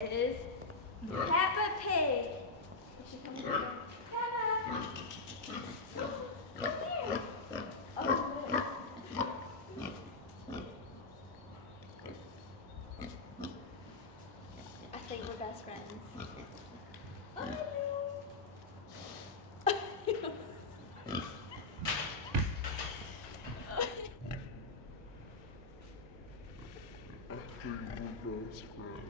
Is Peppa Pig. She comes over. Peppa. Come here. Oh, there. I think we're best friends. I think we're best friends.